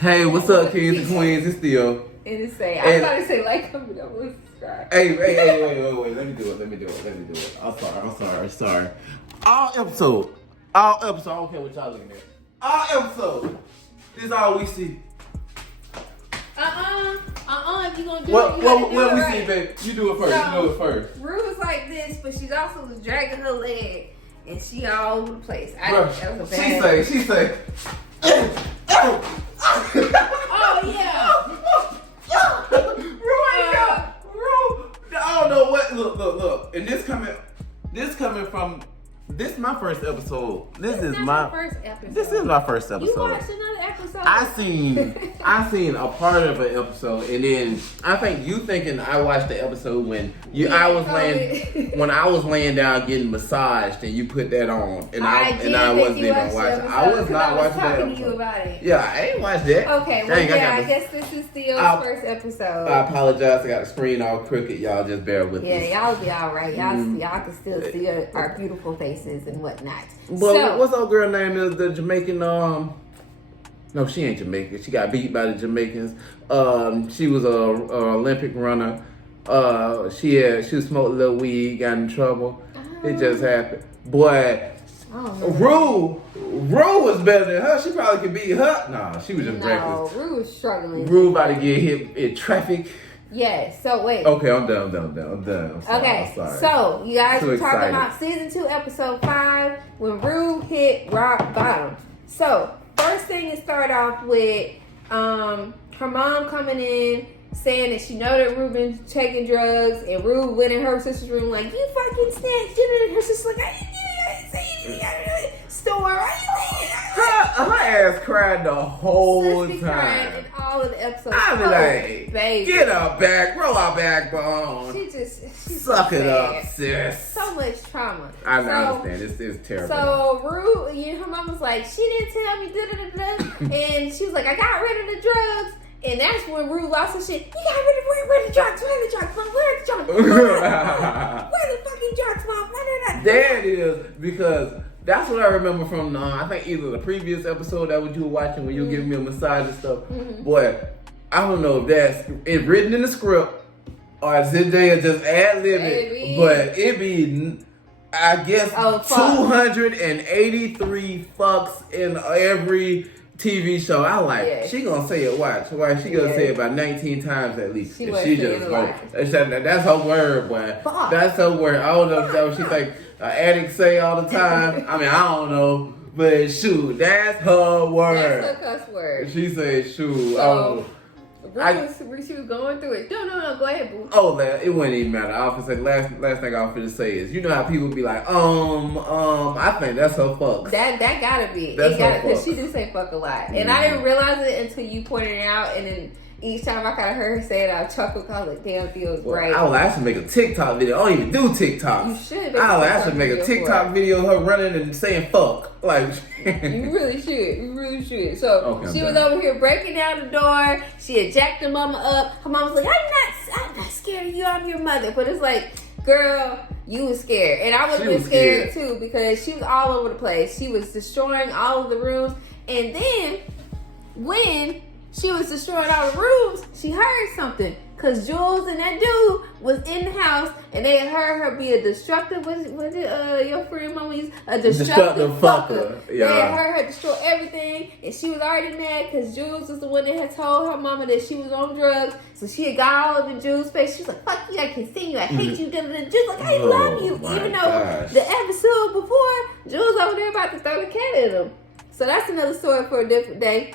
Hey, what's up, kings and queens? It's Theo. And it say, I thought it say like, comment, and subscribe. Hey, wait. Let me do it. I'm sorry. All episode. I don't care what y'all looking at. All episode. This is all we see. If you gonna do What it, you gotta do we it right. see, babe? You do it first. Rue is like this, but she's also dragging her leg, and she all over the place. Bruh, That was a bad. she say. Oh yeah. Rue, I don't know what. Look. And this coming from. This is my first episode. This is my first episode. This is my first episode. You watched another episode? I seen a part of an episode, and then I think you thinking I watched the episode when I was laying down getting massaged, and you put that on, and I wasn't even watching. I was not watching that talking episode. to you about it. Yeah, I ain't watched that. Okay, well, I guess this is Theo's first episode. I apologize. I got the screen all crooked. Y'all just bear with us. Yeah, y'all be all right. Y'all can still see our beautiful faces and whatnot. But what's old girl name is the Jamaican? No, she ain't Jamaican. She got beat by the Jamaicans. She was a Olympic runner. She was smoking a little weed, got in trouble. It just happened. Boy, Rue was better than her. She probably could beat her. Nah, she was just reckless. No, Rue was struggling. Rue about to get hit in traffic. Yes, so wait. Okay, I'm done. I'm sorry. So you guys were talking excited. about season 2, episode 5, when Rue hit rock bottom. So first thing it started off with her mom coming in saying that she know that Rue been taking drugs, and Rue went in her sister's room like, you fucking snitch. And her sister's like, I didn't say anything. Store, her ass cried the whole Sissy time. crying in all of the episodes. I be like, baby. get her back, roll her backbone. She's suck so it up, sad. sis. So much trauma. I understand. It's terrible. So Rue, her mom was like, she didn't tell me, da-da-da-da. And she was like, I got rid of the drugs. And that's when Rue lost her shit. You got rid of where the drugs? Where the drugs, mom? Where the drugs? Where the fucking drugs, mom? There it is, because that's what I remember from, I think either the previous episode that you were watching when you were giving me a massage and stuff. Boy, I don't know if that's it written in the script or is it there just ad-libbing, but it be, I guess, 283 fucks in every TV show. I like, she gonna say it, watch. She gonna say it about 19 times at least. She just go, that's her word, boy. Fuck. That's her word. I don't know if that's what she think addicts say all the time. I mean, I don't know. But shoot, that's her word. That's her cuss word. She said, shoot. So, she was going through it. No, go ahead, boo. Oh, it wouldn't even matter. I was say last thing I was finna say is, you know how people be like, I think that's her fuck. That gotta be. That's it gotta, her because fuck. she did say fuck a lot, and I didn't realize it until you pointed it out, and then each time I kind of heard her say it, I chuckled. I was like, damn, Theo's right. I should make a TikTok video. I don't even do TikToks. You should. I should make a TikTok video of her running and saying fuck. Like, you really should. So she was over here breaking down the door. She had jacked her mama up. Her mama was like, I'm not scared of you. I'm your mother. But it's like, girl, you was scared, and I would have been scared too, because she was all over the place. She was destroying all of the rooms, and then when she was destroying all the rooms, she heard something. Cause Jules and that dude was in the house, and they had heard her be a destructive. Was it your friend mama used a destructive fucker? Yeah. They had heard her destroy everything, and she was already mad because Jules was the one that had told her mama that she was on drugs. So she had got all of the Jules' face. She was like, "Fuck you! I can see you. I hate you." Jules like, "I love you," even though the episode before, Jules over there about to throw the cat at him. So that's another story for a different day.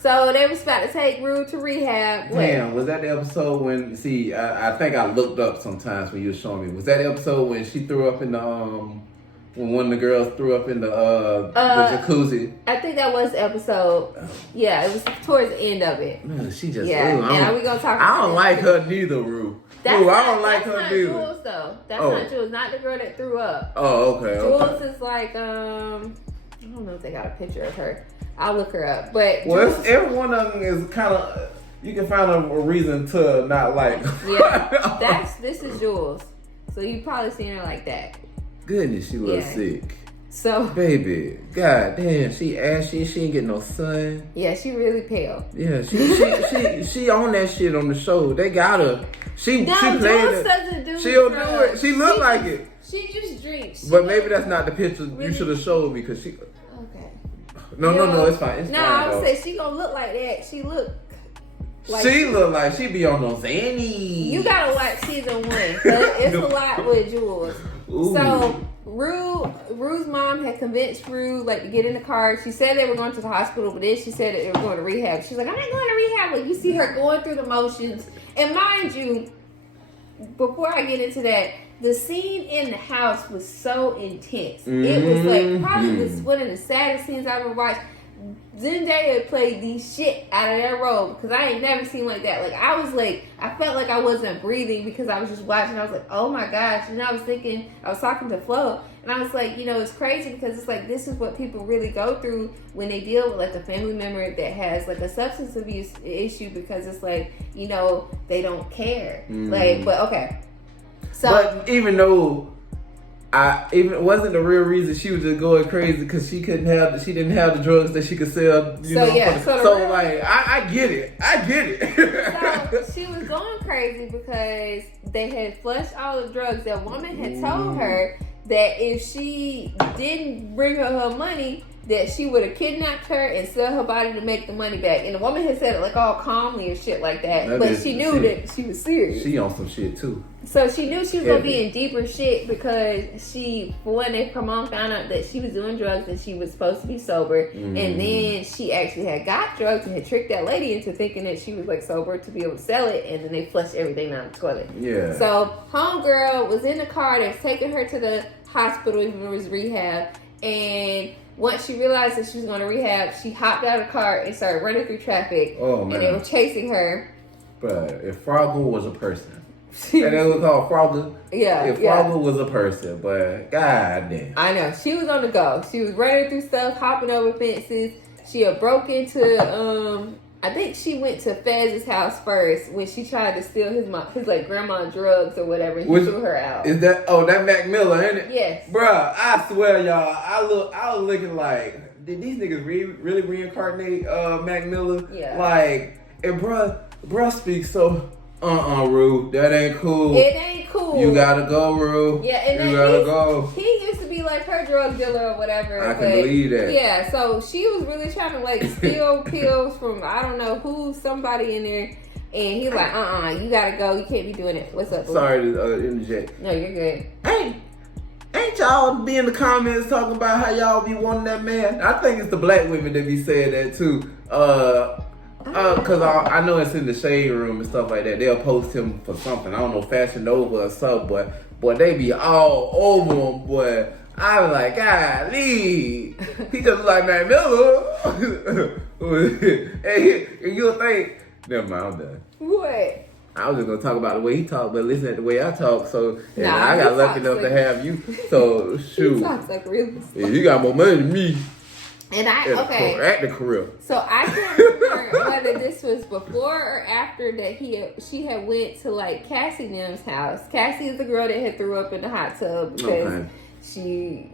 So they was about to take Rue to rehab. Damn, was that the episode when, I think I looked up sometimes when you were showing me. Was that the episode when she threw up in the, when one of the girls threw up in the jacuzzi? I think that was the episode. Yeah, it was towards the end of it. Man, she just, and we gonna talk about I don't like her neither, Rue. I don't like her neither. That's not Jules, though. That's not Jules. Not the girl that threw up. Oh, okay. Jules is like, I don't know if they got a picture of her. I'll look her up. But every one of them is kind of, you can find a reason to not like. Yeah, this is Jules. So you probably seen her like that. Goodness, she was sick. So baby, god damn, she ashy. She ain't get no sun. Yeah, she really pale. Yeah, she on that shit on the show. They got her. She played it. Doesn't do She'll drugs. do it. She look like it. She just drinks. But maybe that's not the picture you should have showed me because she. Okay. No, it's fine. It's fine. I would say she gonna look like that. She look. Like she look like she be on those Annie. You gotta watch season 1. It's a lot with Jules. Ooh. So Rue's mom had convinced Rue like to get in the car. She said they were going to the hospital, but then she said that they were going to rehab. She's like, I'm not going to rehab. Like you see her going through the motions. And mind you, before I get into that, the scene in the house was so intense. It was like probably one of the saddest scenes I've ever watched. Zendaya played the shit out of that role because I ain't never seen like that. Like I felt like I wasn't breathing because I was just watching. I was like, oh my gosh. And I was talking to Flo and I was like, it's crazy because it's like this is what people really go through when they deal with like a family member that has like a substance abuse issue because it's like, they don't care. Like, but okay. So, but even though it wasn't the real reason she was just going crazy because she didn't have the drugs that she could sell. I get it. So she was going crazy because they had flushed all the drugs. That woman had told her that if she didn't bring her money, that she would have kidnapped her and sell her body to make the money back. And the woman had said it like all calmly and shit like that. But she knew that she was serious. She on some shit too. So she knew she was going to be in deeper shit because her mom found out that she was doing drugs and she was supposed to be sober. And then she actually had got drugs and had tricked that lady into thinking that she was like sober to be able to sell it. And then they flushed everything down the toilet. Yeah. So homegirl was in the car that was taking her to the hospital, even though it was rehab. And once she realized that she was going to rehab, she hopped out of the car and started running through traffic. Oh, man. And they were chasing her. But if Froggle was a person. And it was called Froggle. Yeah. If Froggle was a person, but god damn. I know. She was on the go. She was running through stuff, hopping over fences. She had broke into I think she went to Fez's house first when she tried to steal his like grandma drugs or whatever, and he threw her out. Is that that Mac Miller, ain't it? Yes. Bruh, I swear y'all, I was looking like, did these niggas really reincarnate Mac Miller? Yeah. Like, and bruh speaks so Rue, that ain't cool. It ain't cool. You gotta go, Rue. Yeah, and you gotta go. He used to be like her drug dealer or whatever. I can believe that. Yeah, so she was really trying to like steal pills from I don't know who, somebody in there, and he's like, you gotta go. You can't be doing it. What's up? Boo? Sorry to interject. No, you're good. Ain't y'all be in the comments talking about how y'all be wanting that man? I think it's the black women that be saying that too. Cause I know it's in the shade room and stuff like that. They'll post him for something. I don't know, Fashion Nova or something, but boy, they be all over him, boy. I was like, golly, he just like Mac Miller. and you'll think, never mind, I'm done. What? I was just gonna talk about the way he talked, but listen to the way I talk. So nah, I got lucky enough to have you. So shoot, he talks like real. Yeah, you got more money than me. And at the career. So I can't remember whether this was before or after that she had went to like Cassie Nim's house. Cassie is the girl that had threw up in the hot tub because she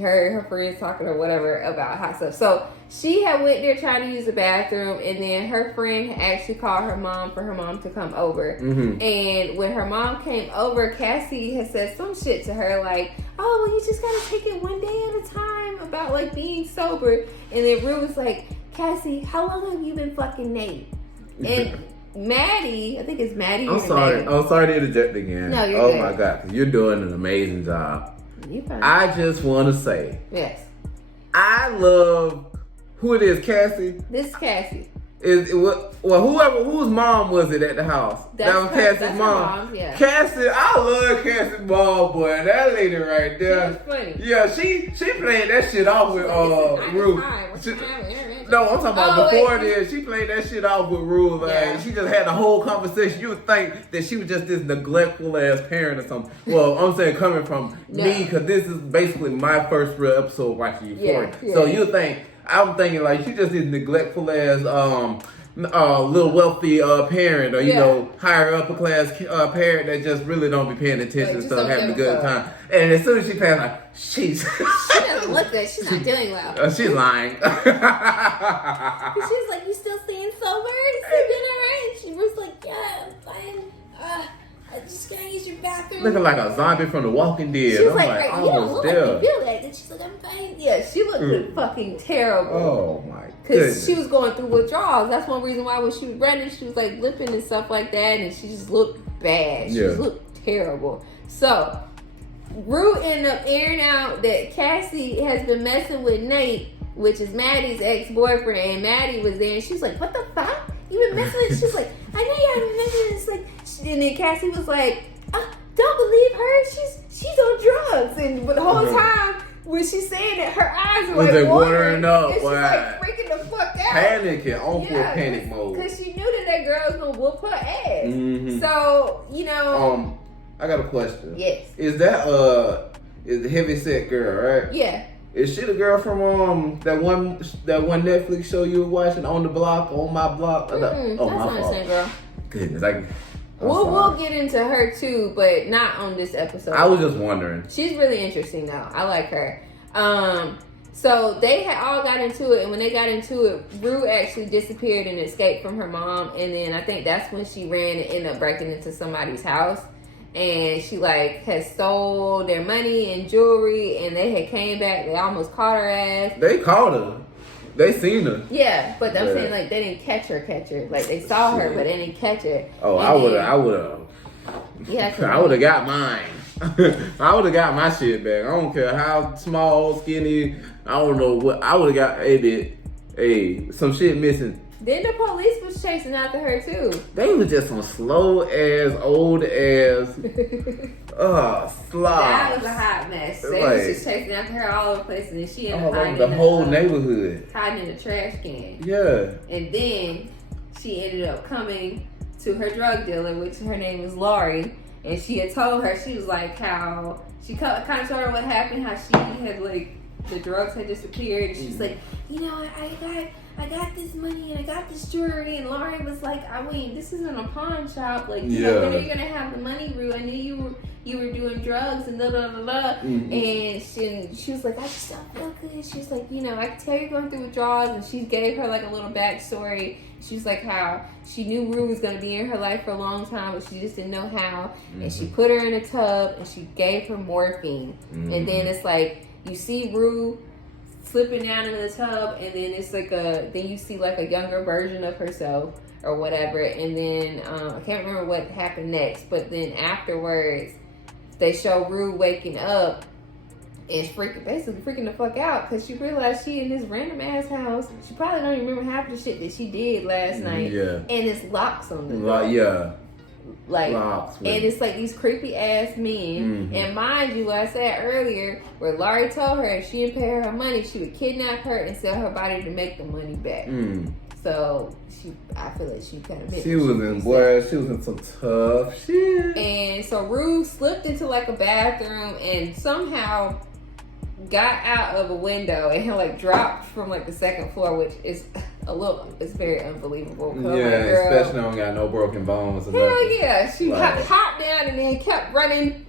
heard her friends talking or whatever about hot stuff. So she had went there trying to use the bathroom, and then her friend actually called her mom for her mom to come over. Mm-hmm. And when her mom came over, Cassie had said some shit to her like, oh, well, you just gotta take it one day at a time about like being sober. And then Rue was like, Cassie, how long have you been fucking Nate? And Maddie, I think it's Maddie. I'm sorry to interject again. No, you're good. My God, 'cause you're doing an amazing job. You fine. I just want to say, yes, I love who it is, Cassie. This is Cassie. Whose mom was it at the house? That was Cassie's mom. Yeah. Cassie, I love Cassie's mom, boy. That lady right there. She was funny. Yeah, she played that shit off with Ruth. No, I'm talking about before this. She played that shit off with Ruth. Like, she just had the whole conversation. You would think that she was just this neglectful ass parent or something. Well, I'm saying coming from me, because this is basically my first real episode watching Euphoria. Yeah. So you would think, I'm thinking like she just this neglectful ass little wealthy parent, or you know, higher upper class parent that just really don't be paying attention to stuff, having a good time. And as soon as she passed, like she doesn't look good. She's not doing well. She's lying. She's like, you still staying sober? You still doing alright? She was like, yeah, I'm fine. I'm just gonna use your bathroom. Looking like a zombie from The Walking Dead. She was I'm like almost there. Like you feel that? And she's like, I'm fine. Yeah, she looked fucking terrible. Oh my goodness. Because she was going through withdrawals. That's one reason why when she was running, she was like lipping and stuff like that, and she just looked bad. She just looked terrible. So Rue ended up airing out that Cassie has been messing with Nate, which is Maddie's ex-boyfriend, and Maddie was there, and she was like, what the fuck? You been messing with? She's like, I know you haven't been messing with. It's like, and then Cassie was like, don't believe her. She's on drugs. And but the whole time when she's saying it, her eyes are like watering up. And she's like freaking the fuck out, panicking, on full panic mode, because she knew that girl was gonna whoop her ass. Mm-hmm. So you know, I got a question. Yes. Is that is the heavy set girl, right? Yeah. Is she the girl from that one Netflix show you were watching, On the Block, On My Block? That's not the same girl. Goodness, we'll get into her too, but not on this episode. I was just wondering. She's really interesting though. I like her. So they had all got into it, and when they got into it, Rue actually disappeared and escaped from her mom, and then I think that's when she ran and ended up breaking into somebody's house. And she like had stole their money and jewelry, and they had came back. They almost caught her ass. They caught her. They seen her. Yeah, but I'm saying like they didn't catch her. Like they saw her, but they didn't catch her. Oh, I would have. Yeah, I would have got mine. I would have got my shit back. I don't care how small, skinny. I don't know what. I would have got some shit missing. Then the police was chasing after her too. They was just some slow ass, old ass, slobs. That was a hot mess. They was just chasing after her all over the place, and then she ended up hiding the whole neighborhood, hiding in the trash can. Yeah. And then she ended up coming to her drug dealer, which her name was Laurie, and she had told her, she was like how she kind of told her what happened, how she had like the drugs had disappeared, and she's like, you know, I got this money and I got this jewelry, and Lauren was like, I mean, this isn't a pawn shop. Like, you know, when are you gonna have the money, Rue? I knew you were doing drugs and blah blah blah blah. Mm-hmm. And she was like, I just don't feel good. She was like, you know, I can tell you're going through withdrawals, and she gave her like a little backstory. She was like how she knew Rue was gonna be in her life for a long time, but she just didn't know how. Mm-hmm. And she put her in a tub and she gave her morphine. Mm-hmm. And then it's like you see Rue slipping down in the tub, and then it's like then you see like a younger version of herself or whatever, and then I can't remember what happened next, but then afterwards they show Rue waking up and basically freaking the fuck out because she realized she in this random ass house. She probably don't even remember half the shit that she did last night. Yeah. And it's locks on the door. Yeah. Like, and it's like these creepy ass men. Mm-hmm. And mind you, like I said earlier, where Laurie told her if she didn't pay her money, she would kidnap her and sell her body to make the money back. So I feel like she kind of she was in some tough shit. And so Rue slipped into like a bathroom and somehow got out of a window and like dropped from like the second floor, which is it's very unbelievable. Yeah, especially don't got no broken bones. Hell yeah, she hopped down and then kept running,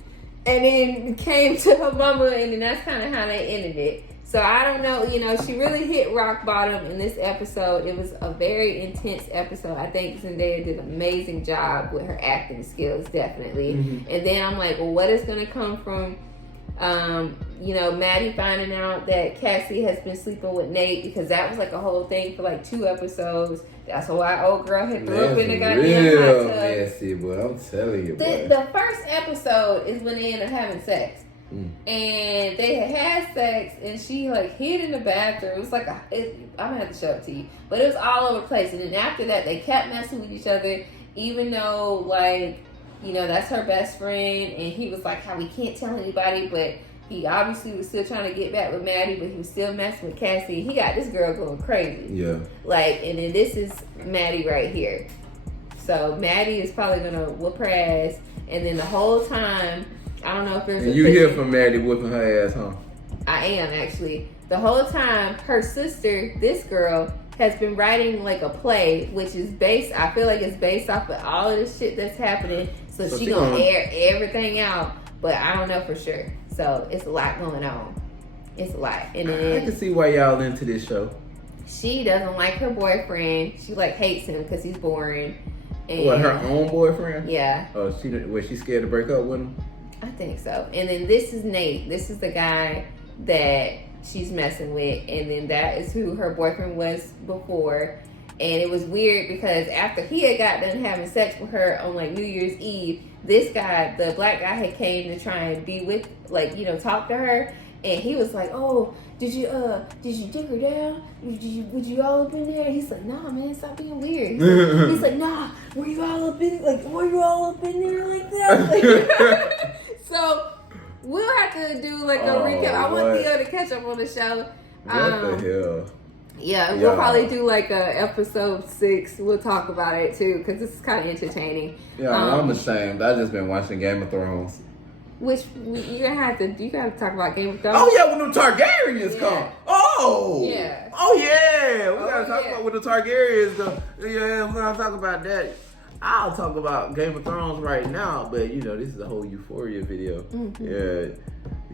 and then came to her mama, and then that's kind of how they ended it. So I don't know, you know, she really hit rock bottom in this episode. It was a very intense episode. I think Zendaya did an amazing job with her acting skills, definitely. Mm-hmm. And then I'm like, well, what is going to come from you know, Maddie finding out that Cassie has been sleeping with Nate, because that was like a whole thing for like 2 episodes. That's why old girl had threw up in the goddamn hot tub. Nasty, but I'm telling you, the first episode is when they end up having sex. And they had sex, and she like hid in the bathroom. It was like I'm gonna have to show it to you, but it was all over the place. And then after that, they kept messing with each other, even though like, you know, that's her best friend, and he was like how we can't tell anybody, but he obviously was still trying to get back with Maddie, but he was still messing with Cassie. He got this girl going crazy. Yeah. Like, and then this is Maddie right here. So Maddie is probably gonna whoop her ass, and then the whole time, I don't know if there's. And you hear from Maddie whooping her ass, huh? I am actually. The whole time, her sister, this girl, has been writing like a play, which is I feel like it's based off of all of the shit that's happening. So she gonna air everything out, but I don't know for sure. So it's a lot going on. It's a lot. And then I can see why y'all into this show. She doesn't like her boyfriend. She like hates him because he's boring. And what, her own boyfriend? Yeah. Oh, was she scared to break up with him? I think so. And then this is Nate. This is the guy that she's messing with. And then that is who her boyfriend was before. And it was weird because after he had got done having sex with her on like New Year's Eve, this guy, the black guy, had came to try and be with, like, you know, talk to her. And he was like, "Oh, did you dig her down? Would you all up in there?" And he's like, "Nah, man, stop being weird." He's like, "Nah, were you all up in there like that?" Like, so we'll have to do like a recap. I want Theo to catch up on the show. What the hell? Yeah, we'll probably do like a episode 6. We'll talk about it too because this is kind of entertaining. Yeah, I'm ashamed. I just been watching Game of Thrones. Which you gotta talk about Game of Thrones. Oh yeah, when the Targaryens come. Oh yeah. Oh yeah, we gotta talk about when the Targaryens come. Yeah, we're gonna talk about that. I'll talk about Game of Thrones right now, but you know this is a whole Euphoria video. Mm-hmm. Yeah,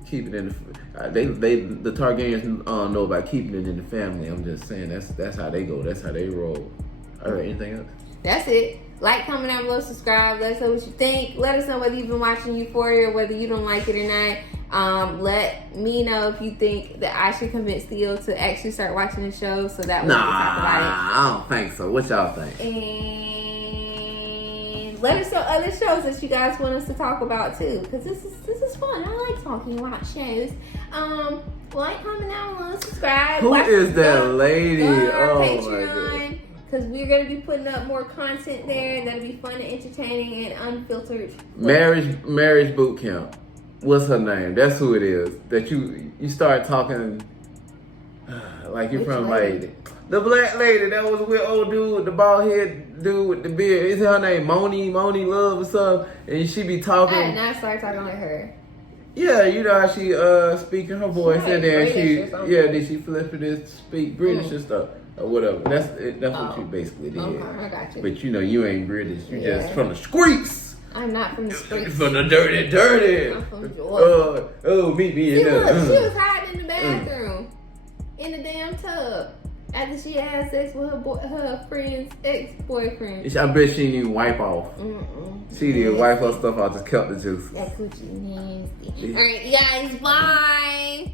keep it in the Targaryens know about keeping it in the family. I'm just saying that's how they go. That's how they roll. All right, anything else? That's it. Like, comment down below, subscribe. Let us know what you think. Let us know whether you've been watching Euphoria or whether you don't like it or not. Let me know if you think that I should convince Theo to actually start watching the show so that we can talk about it. I don't think so. What y'all think? And let us know other shows that you guys want us to talk about too, because this is fun. I like talking about shows. Like, comment down below, subscribe. Who is that lady? Oh my Patreon. Because we're going to be putting up more content there that'll be fun and entertaining and unfiltered. Marriage boot camp. What's her name? That's who it is. That you start talking like you're from lady? like the black lady that was with old dude, the bald head dude with the beard. Is her name Moni Love or something? And she be talking. I did not start talking like her. Yeah, you know how she speaking her voice and then then she flip it and speak British and stuff. Or whatever. That's what you basically did. Okay, I got you. But you know, you ain't British. You just from the streets. I'm not from the streets. From the dirty. I'm from Georgia. Meet me She in there. She was hiding in the bathroom, in the damn tub, after she had sex with her friend's ex-boyfriend. I bet she didn't even wipe off. She didn't wipe her stuff off, just kept the juice. That coochie nasty. All right, you guys, bye.